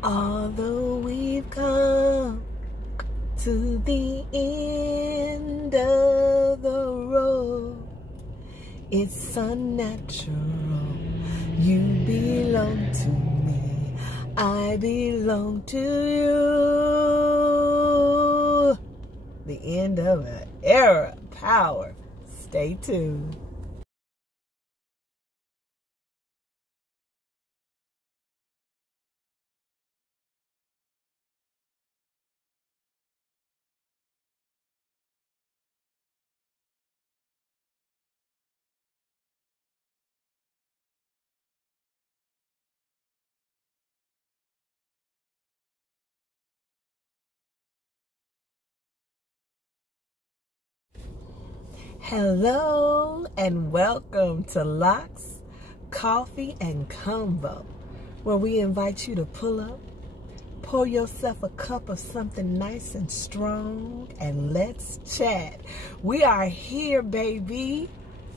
Although we've come to the end of the road, it's unnatural. You belong to me, I belong to you. The end of an era. Power. Stay tuned. Hello and welcome to Locks, Coffee, and Convo, where we invite you to pull up, pour yourself a cup of something nice and strong, and let's chat. We are here, baby,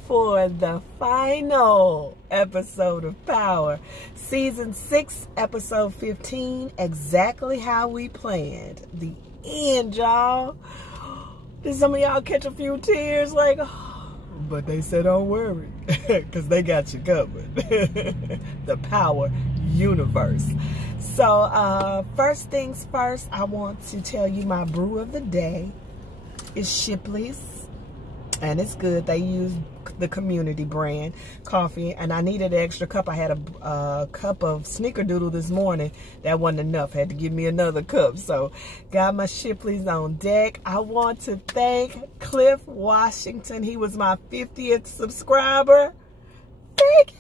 for the final episode of Power. Season 6, episode 15, exactly how we planned. The end, y'all. Did some of y'all catch a few tears like, oh, but they said don't worry, because they got you covered. The Power universe. So first things first, I want to tell you my brew of the day is Shipley's, and it's good. They use the community brand coffee, and I needed an extra cup. I had a cup of Snickerdoodle this morning. That wasn't enough. Had to give me another cup. So got my Shipley's on deck. I want to thank Cliff Washington. He was my 50th subscriber. Thank you.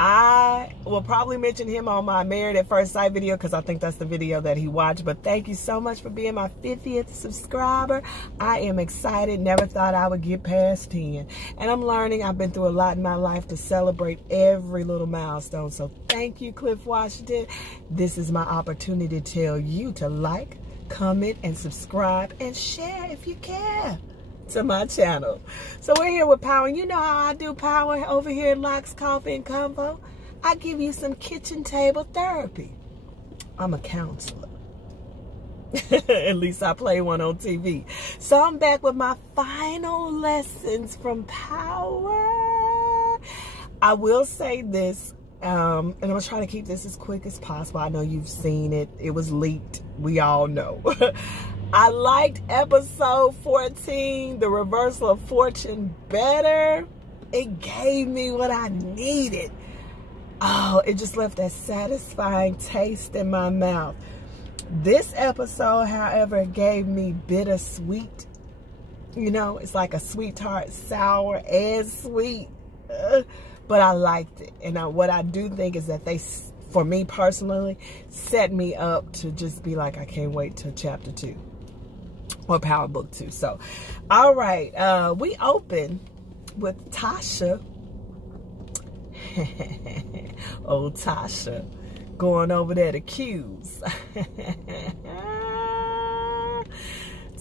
I will probably mention him on my Married at First Sight video because I think that's the video that he watched. But thank you so much for being my 50th subscriber. I am excited. Never thought I would get past 10. And I'm learning. I've been through a lot in my life to celebrate every little milestone. So thank you, Cliff Washington. This is my opportunity to tell you to like, comment, and subscribe, and share if you care to my channel. So we're here with Power. You know how I do Power over here at Locks, Coffee, and Convo. I give you some kitchen table therapy. I'm a counselor. At least I play one on TV. So I'm back with my final lessons from Power. I will say this, and I'm going to try to keep this as quick as possible. I know you've seen it. It was leaked. We all know. I liked episode 14, the reversal of fortune, better. It gave me what I needed. Oh, it just left that satisfying taste in my mouth. This episode, however, gave me bittersweet. You know, it's like a sweet tart, sour and sweet. But I liked it. And what I do think is that they, for me personally, set me up to just be like, I can't wait till chapter 2. Or Power Book 2. So, all right. We open with Tasha. Old Tasha going over there to Q's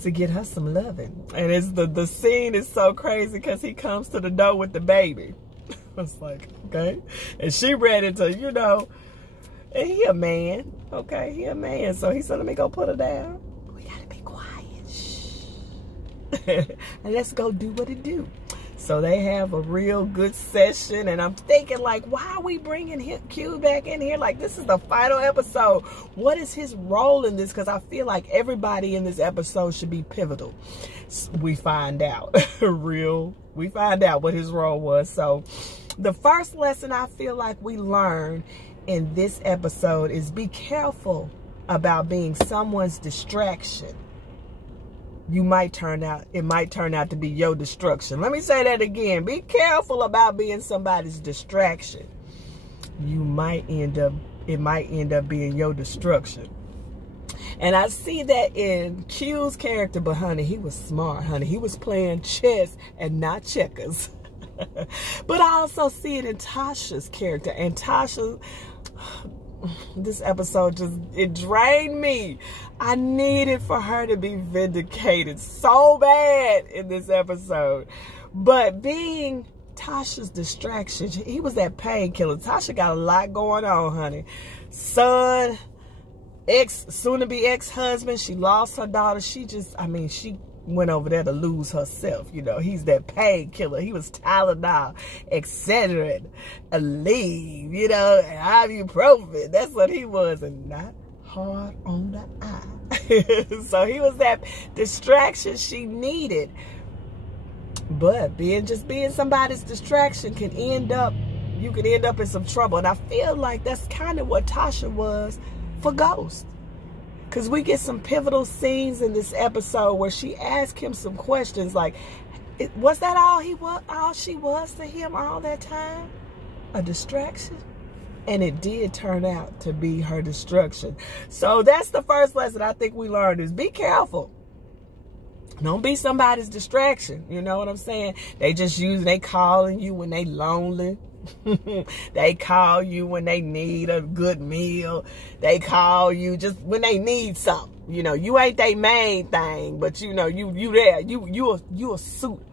to get her some loving. And it's the scene is so crazy because he comes to the door with the baby. It's like, okay. And she ready to, you know, and he a man. Okay, he a man. So he said, let me go put her down. We gotta be quiet. And let's go do what it do. So they have a real good session, and I'm thinking, like, why are we bringing Q back in here? Like, this is the final episode. What is his role in this? Because I feel like everybody in this episode should be pivotal. We find out. We find out what his role was. So the first lesson I feel like we learn in this episode is be careful about being someone's distraction. It might turn out to be your destruction. Let me say that again. Be careful about being somebody's distraction. It might end up being your destruction. And I see that in Q's character, but honey, he was smart, honey. He was playing chess and not checkers. But I also see it in Tasha's character. And Tasha, this episode it drained me. I needed for her to be vindicated so bad in this episode. But being Tasha's distraction. He was that painkiller. Tasha got a lot going on, honey. Son, soon-to-be ex-husband. She lost her daughter. She went over there to lose herself. You know, he's that painkiller. He was Tylenol, Excedrin, Aleve, you know, ibuprofen. That's what he was, and not hard on the eye. So he was that distraction she needed. But being somebody's distraction can end up in some trouble. And I feel like that's kind of what Tasha was for Ghost. Because we get some pivotal scenes in this episode where she asked him some questions like, was that all she was to him all that time? A distraction? And it did turn out to be her destruction. So that's the first lesson I think we learned is be careful. Don't be somebody's distraction. You know what I'm saying? They calling you when they lonely. They call you when they need a good meal. They call you just when they need something. You know, you ain't their main thing, but you know, you there. You a suit.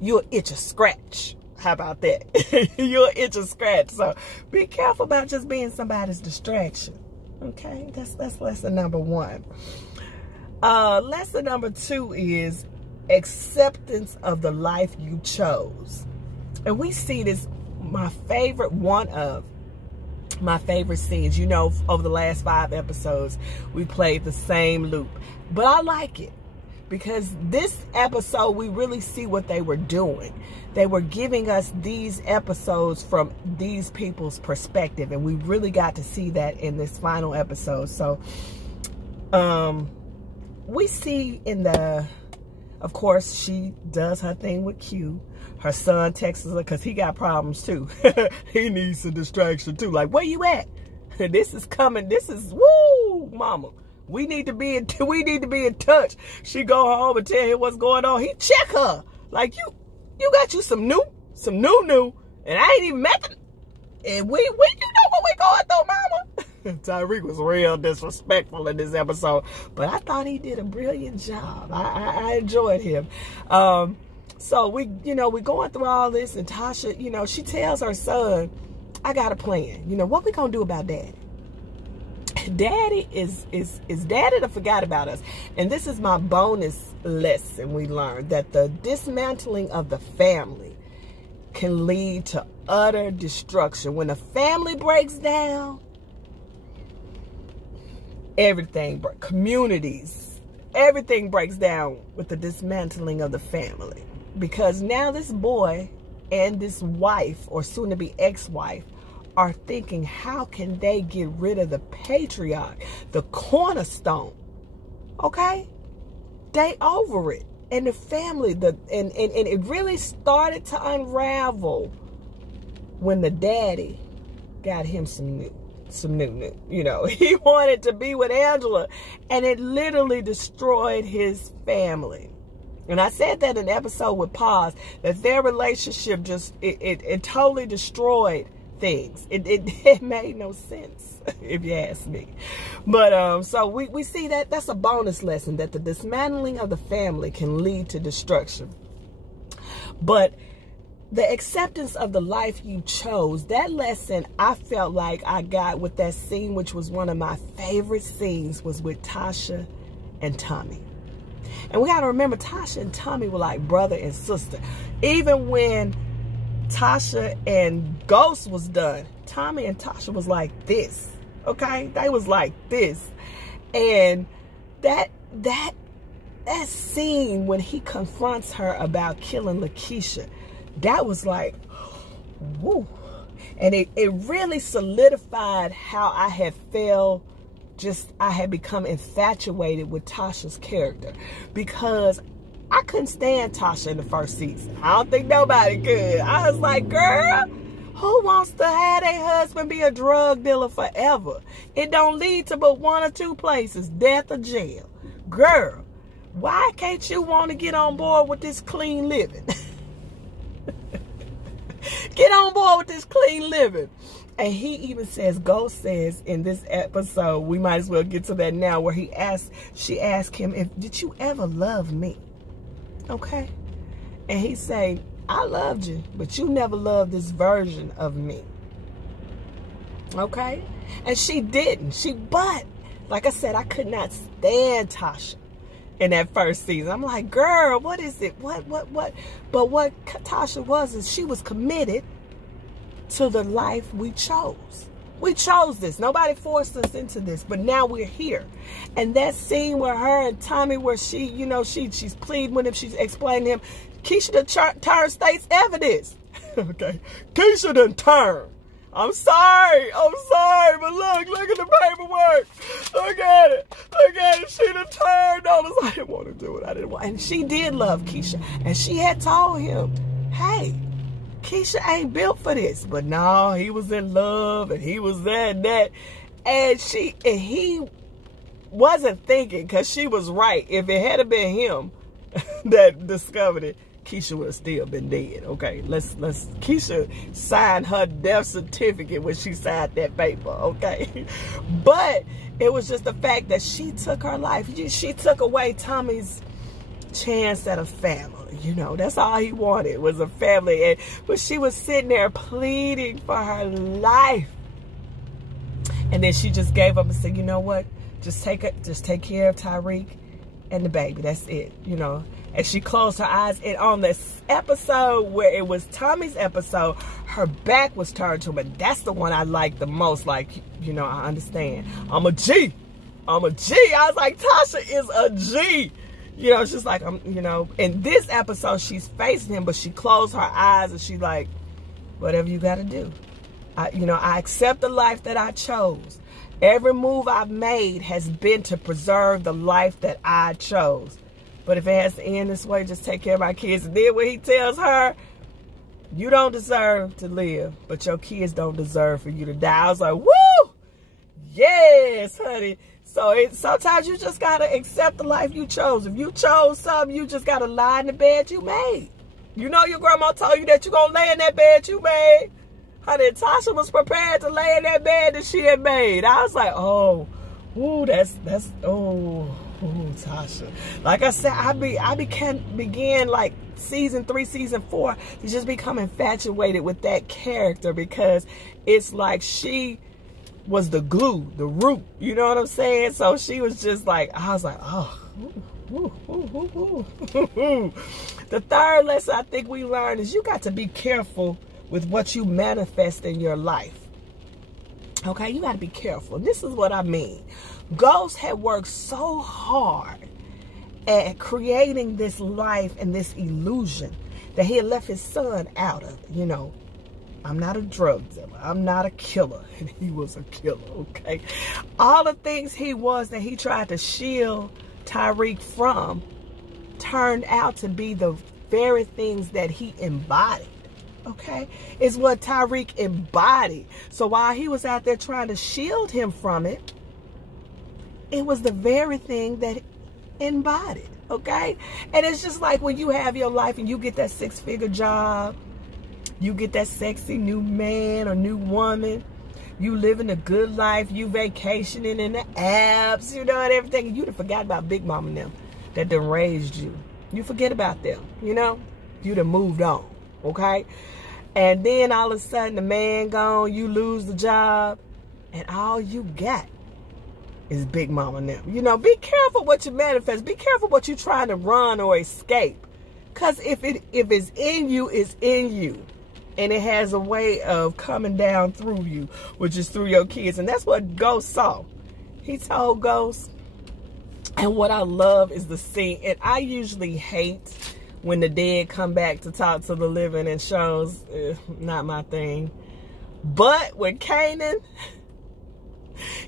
You'll itch a scratch. How about that? You'll itch a scratch. So be careful about just being somebody's distraction. Okay, that's lesson number 1. Lesson number 2 is acceptance of the life you chose. And we see this, one of my favorite scenes. You know, over the last 5 episodes, we played the same loop. But I like it because this episode, we really see what they were doing. They were giving us these episodes from these people's perspective. And we really got to see that in this final episode. So, we see of course, she does her thing with Q. Her son texts her because he got problems too. He needs some distraction too. Like, where you at? This is coming. This is, woo, mama. We need to be in touch. She go home and tell him what's going on. He check her. Like, you got you some new, and I ain't even met them. And we you know what we going through, mama. Tyreek was real disrespectful in this episode, but I thought he did a brilliant job. I enjoyed him. So we going through all this, and Tasha, she tells her son, I got a plan. What we gonna do about Daddy? Daddy is Daddy that forgot about us. And this is my bonus lesson we learned, that the dismantling of the family can lead to utter destruction. When a family breaks down, communities, everything breaks down with the dismantling of the family. Because now this boy and this wife, or soon-to-be ex-wife, are thinking, how can they get rid of the patriarch, the cornerstone? Okay? They over it. And the family, and it really started to unravel when the daddy got him some new. He wanted to be with Angela, and it literally destroyed his family. And I said that in an episode with Paz, that their relationship just, it totally destroyed things. It made no sense, if you ask me. But so we see that's a bonus lesson, that the dismantling of the family can lead to destruction. But the acceptance of the life you chose, that lesson I felt like I got with that scene, which was one of my favorite scenes, was with Tasha and Tommy. And we got to remember, Tasha and Tommy were like brother and sister. Even when Tasha and Ghost was done, Tommy and Tasha was like this. Okay? They was like this. And that scene when he confronts her about killing Lakeisha, that was like, woo. And it really solidified how I had felt. I had become infatuated with Tasha's character, because I couldn't stand Tasha in the first season. I don't think nobody could. I was like, girl, who wants to have their husband be a drug dealer forever? It don't lead to but 1 or 2 places, death or jail. Girl, why can't you want to get on board with this clean living? Get on board with this clean living. And he even says, Ghost says in this episode, we might as well get to that now, where she asked him, did you ever love me? Okay. And he say, I loved you, but you never loved this version of me. Okay? And she didn't. But, like I said, I could not stand Tasha in that first season. I'm like, girl, what is it? What? But what Tasha was is she was committed to the life we chose. We chose this. Nobody forced us into this, but now we're here. And that scene with her and Tommy where she, you know, she's pleading with him, she's explaining to him, Keisha done turned state's evidence. Okay. Keisha done turned. I'm sorry, but look at the paperwork. Look at it. She done turned on us. I didn't want to do it. And she did love Keisha. And she had told him, hey, Keisha ain't built for this. But no, he was in love and he was that and that. And he wasn't thinking, because she was right. If it had been him that discovered it, Keisha would have still been dead. Okay, let's Keisha signed her death certificate when she signed that paper. Okay, but it was just the fact that she took her life. She took away Tommy's chance at a family. You know, that's all he wanted was a family. But she was sitting there pleading for her life, and then she just gave up and said, you know what? Just take care of Tariq and the baby. That's it. You know. And she closed her eyes. And on this episode where it was Tommy's episode, her back was turned to him. And that's the one I liked the most. Like, you know, I understand. I'm a G. I was like, Tasha is a G. You know, it's just like, you know, in this episode, she's facing him, but she closed her eyes and she's like, whatever you got to do. I accept the life that I chose. Every move I've made has been to preserve the life that I chose. But if it has to end this way, just take care of my kids. And then when he tells her, you don't deserve to live, but your kids don't deserve for you to die. I was like, woo! Yes, honey. So sometimes you just got to accept the life you chose. If you chose something, you just got to lie in the bed you made. You know your grandma told you that you're going to lay in that bed you made. Honey, Tasha was prepared to lay in that bed that she had made. I was like, oh, ooh, ooh, Tasha. Like I said, I began like season 3, season 4 to just become infatuated with that character, because it's like she was the glue, the root. You know what I'm saying? So she was just like, I was like, oh. The third lesson I think we learned is you got to be careful with what you manifest in your life. Okay, you got to be careful. This is what I mean. Ghost had worked so hard at creating this life and this illusion that he had left his son out of it. You know, I'm not a drug dealer. I'm not a killer. And he was a killer, okay? All the things he was that he tried to shield Tariq from turned out to be the very things that he embodied. Okay, is what Tariq embodied. So while he was out there trying to shield him from it, it was the very thing that embodied. Okay, and it's just like when you have your life and you get that 6-figure job, you get that sexy new man or new woman, you living a good life, you vacationing in the Alps, you know, and everything, and you done forgot about Big Mama and them that done raised you. You forget about them, you know, you done moved on. Okay, and then all of a sudden the man gone, you lose the job, and all you got is Big Mama now. You know, be careful what you manifest. Be careful what you're trying to run or escape, because if it's in you, it's in you, and it has a way of coming down through you, which is through your kids. And that's what Ghost saw. He told Ghost, and what I love is the scene, and I usually hate when the dead come back to talk to the living in shows. Not my thing. But when Kanan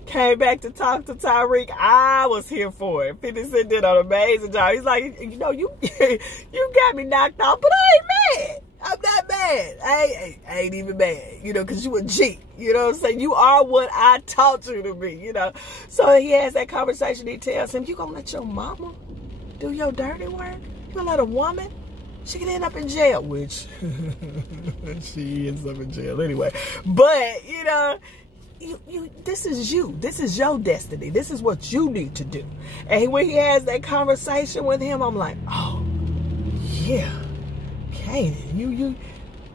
came back to talk to Tariq, I was here for it. 50 Cent did an amazing job. He's like, you know, you got me knocked off, but I ain't mad. I'm not mad. I ain't even mad, you know, because you a G. You know what I'm saying? You are what I taught you to be, you know. So he has that conversation. He tells him, you gonna let your mama do your dirty work? You gonna let a woman? She can end up in jail, which she ends up in jail anyway. But, you know, this is you. This is your destiny. This is what you need to do. And when he has that conversation with him, I'm like, oh, yeah. Kanan,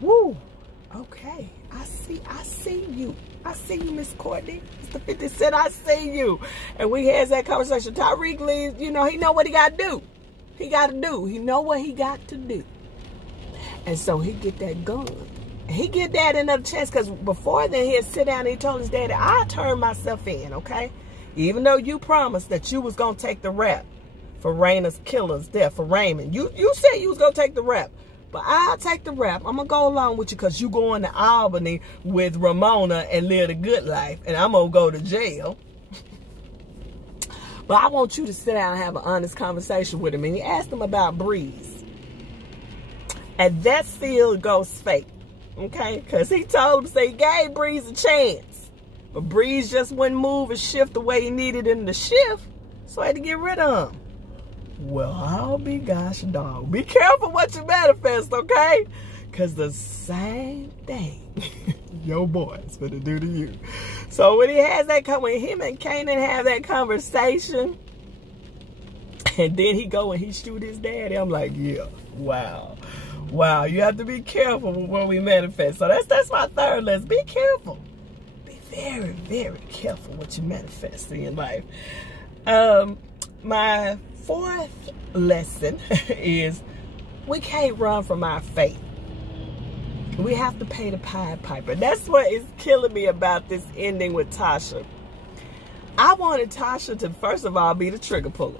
woo. Okay, I see you. I see you, Miss Courtney. Mr. 50 Cent, I see you. And we had that conversation. Tariq leaves, you know, he know what he got to do. He know what he got to do. And so he get that gun. He get that in the chest, because before then he'd sit down and he told his daddy, I turned myself in, okay? Even though you promised that you was going to take the rap for Raina's killer's death, for Raymond. You said you was going to take the rap. But I'll take the rap. I'm going to go along with you because you going to Albany with Ramona and live the good life. And I'm going to go to jail. But I want you to sit down and have an honest conversation with him. And he asked him about Breeze. And that still goes fake. Okay? Because he told him, he gave Breeze a chance. But Breeze just wouldn't move and shift the way he needed him to shift. So I had to get rid of him. Well, I'll be gosh dog. Be careful what you manifest, okay? Because the same thing your boy's gonna do to you. So when he has that, when him and Kanan have that conversation, and then he go and he shoot his daddy, I'm like, yeah, wow. Wow, you have to be careful when we manifest. So that's my third lesson. Be careful. Be very, very careful what you manifest in your life. My fourth lesson is we can't run from our fate. We have to pay the Pied Piper. That's what is killing me about this ending with Tasha. I wanted Tasha to, first of all, be the trigger puller.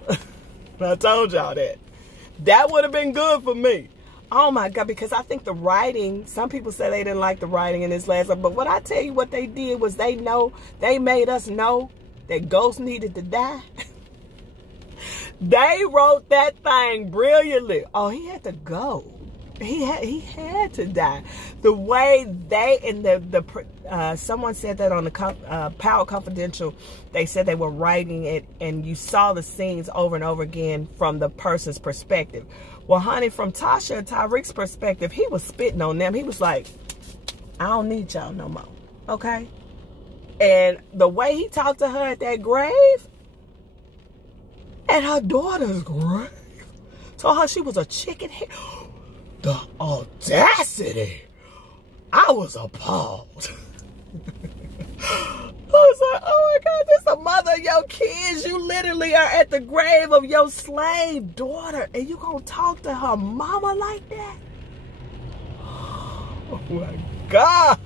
I told y'all that. That would have been good for me. Oh my God, because I think the writing, some people say they didn't like the writing in this last one, but what I tell you what they did was they made us know that Ghost needed to die. They wrote that thing brilliantly. Oh, he had to go. He had to die. The way they, and someone said that on the Power Confidential, they said they were writing it and you saw the scenes over and over again from the person's perspective. Well, honey, from Tasha and Tariq's perspective, he was spitting on them. He was like, I don't need y'all no more, okay? And the way he talked to her at that grave, at her daughter's grave, told her she was a chicken head. The audacity. I was appalled. I was like, oh my God, this is the mother of your kids. You literally are at the grave of your slave daughter, and you gonna talk to her mama like that? Oh my God.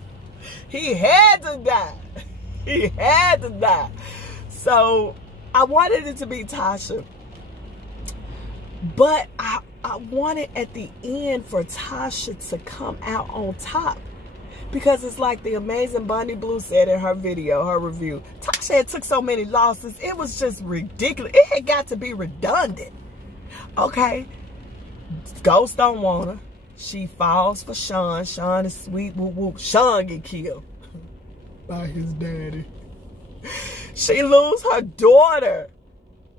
He had to die. He had to die. So I wanted it to be Tasha, but I wanted at the end for Tasha to come out on top, because it's like the amazing Bunny Blue said in her video, her review. Tasha had took so many losses. It was just ridiculous. It had got to be redundant. Okay. Ghost don't want her. She falls for Sean. Sean is sweet. Whoop, whoop. Sean get killed by his daddy. She loses her daughter.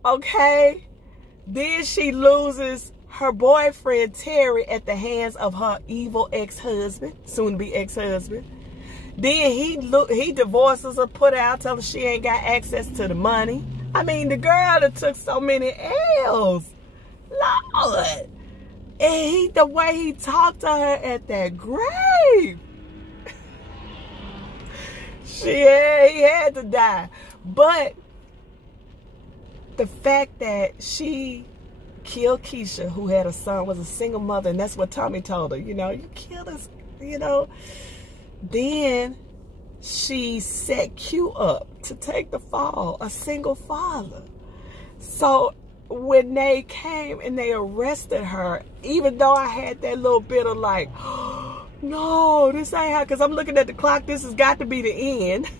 Okay. Then she loses her boyfriend Terry at the hands of her evil ex-husband, soon-to-be ex-husband. Then he divorces her, put her out, tell her she ain't got access to the money. I mean, the girl that took so many L's. Lord. And the way he talked to her at that grave. He had to die. But the fact that she killed Keisha, who had a son, was a single mother, and that's what Tommy told her, you know, you killed us, you know. Then she set Q up to take the fall, a single father. So when they came and they arrested her, even though I had that little bit of like, no, this ain't how, because I'm looking at the clock, this has got to be the end.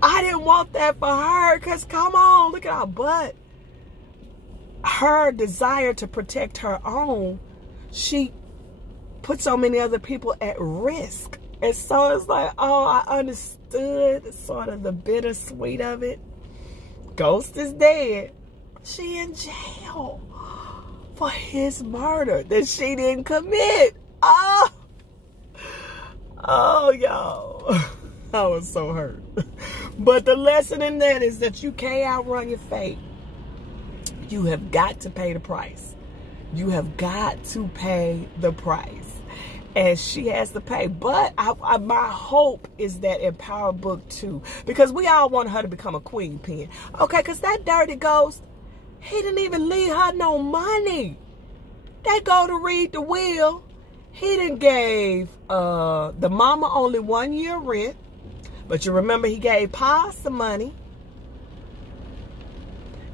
I didn't want that for her, because come on, look at her butt. Her desire to protect her own, she put so many other people at risk. And so it's like, oh, I understood sort of the bittersweet of it. Ghost is dead. She in jail for his murder that she didn't commit. Oh, y'all. I was so hurt. But the lesson in that is that you can't outrun your fate. You have got to pay the price. You have got to pay the price. And she has to pay. But my hope is that in Power Book 2, because we all want her to become a queen pin. Okay, because that dirty ghost, he didn't even leave her no money. They go to read the will. He done gave the mama only 1 year rent. But you remember he gave Pa some money.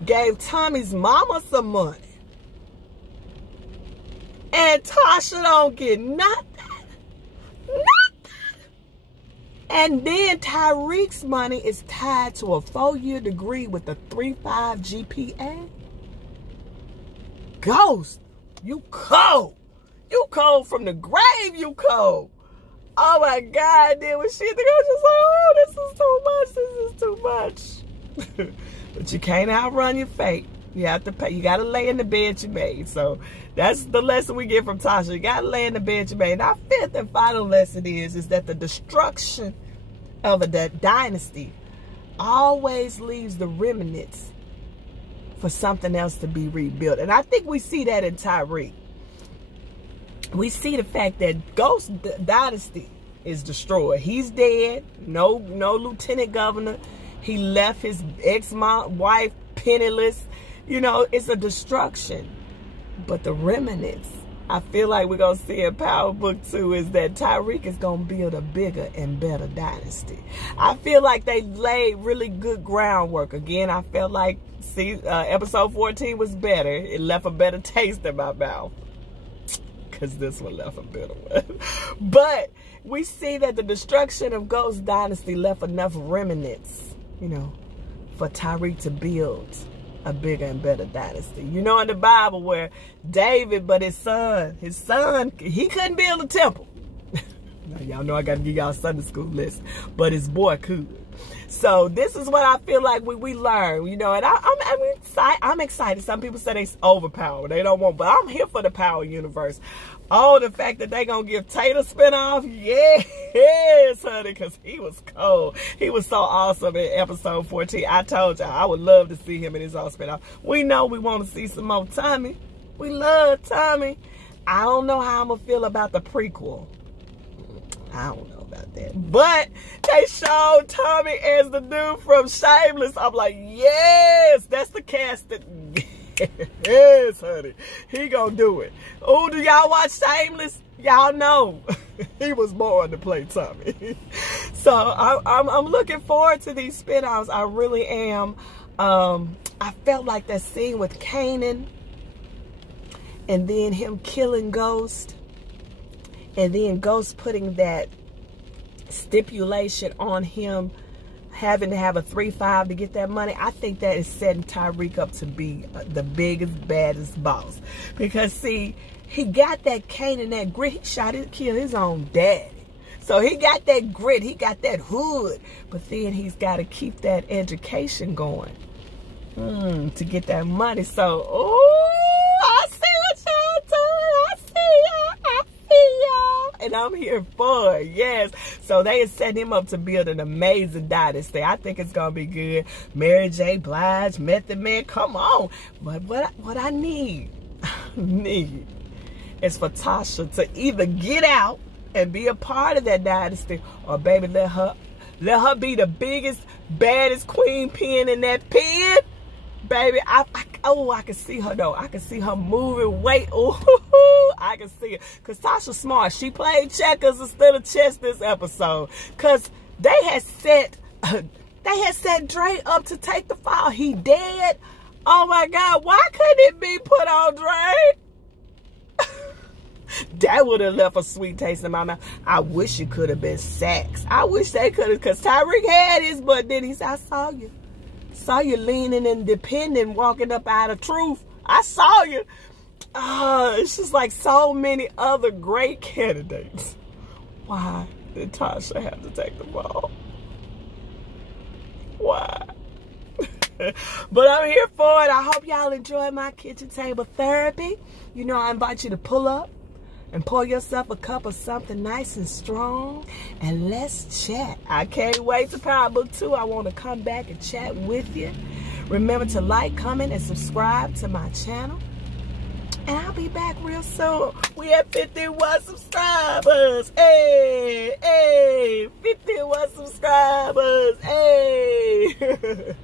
Gave Tommy's mama some money. And Tasha don't get nothing. Nothing. And then Tyreek's money is tied to a 4-year degree with a 3.5 GPA. Ghost, you cold. You cold from the grave, you cold. Oh my God, then when she, the girl just like, oh, this is too much. But you can't outrun your fate. You have to pay. You got to lay in the bed you made. So that's the lesson we get from Tasha. You got to lay in the bed you made. And our fifth and final lesson is that the destruction of a dynasty always leaves the remnants for something else to be rebuilt. And I think we see that in Tyreek. We see the fact that Ghost Dynasty is destroyed. He's dead. No lieutenant governor. He left his ex-wife penniless. You know, it's a destruction. But the remnants, I feel like we're going to see in Power Book 2 is that Tyreek is going to build a bigger and better dynasty. I feel like they laid really good groundwork. Again, I felt like, episode 14 was better. It left a better taste in my mouth. Because this one left a bitter one. But we see that the destruction of Ghost Dynasty left enough remnants, you know, for Tyreek to build a bigger and better dynasty. You know, in the Bible where David, but his son, he couldn't build a temple. Now, y'all know I got to give y'all Sunday school list, but his boy could. So this is what I feel like we learn, you know, and I'm excited. Some people say they overpowered. They don't want, but I'm here for the Power universe. Oh, the fact that they gonna give Tater spinoff, yes, honey, because he was cold. He was so awesome in episode 14. I told y'all I would love to see him in his own spinoff. We know we want to see some more Tommy. We love Tommy. I don't know how I'm gonna feel about the prequel. I don't know about that. But they showed Tommy as the dude from Shameless. I'm like, yes, that's the cast that... Yes, honey. He gonna do it. Oh, do y'all watch Shameless? Y'all know. He was born to play Tommy. So I'm looking forward to these spin-offs. I really am. I felt like that scene with Kanan and then him killing Ghost. And then Ghost putting that stipulation on him having to have a 3.5 to get that money. I think that is setting Tyreek up to be the biggest, baddest boss. Because, see, he got that Kanan, that grit. He killed his own daddy. So he got that grit. He got that hood. But then he's got to keep that education going to get that money. So, oh, I see what y'all doing. I see y'all. And I'm here for it, yes. So they are setting him up to build an amazing dynasty. I think it's gonna be good. Mary J. Blige, Method Man, come on. But what I need is for Tasha to either get out and be a part of that dynasty, or baby, let her be the biggest, baddest queen pin in that pen. Baby, I can see her though. I can see her moving weight. Oh, I can see it. Because Tasha's smart. She played checkers instead of chess this episode. Because they had set Dre up to take the fall. He dead. Oh my God. Why couldn't it be put on Dre? That would have left a sweet taste in my mouth. I wish it could have been Sax. I wish they could have, because Tyreek had his, but then he said, I saw you leaning and depending, walking up out of truth. I saw you. It's just like so many other great candidates. Why did Tasha have to take the ball? Why? But I'm here for it. I hope y'all enjoy my kitchen table therapy. You know, I invite you to pull up and pour yourself a cup of something nice and strong, and let's chat. I can't wait to Power Book 2. I want to come back and chat with you. Remember to like, comment, and subscribe to my channel. And I'll be back real soon. We at 51 subscribers. Hey, hey, 51 subscribers. Hey.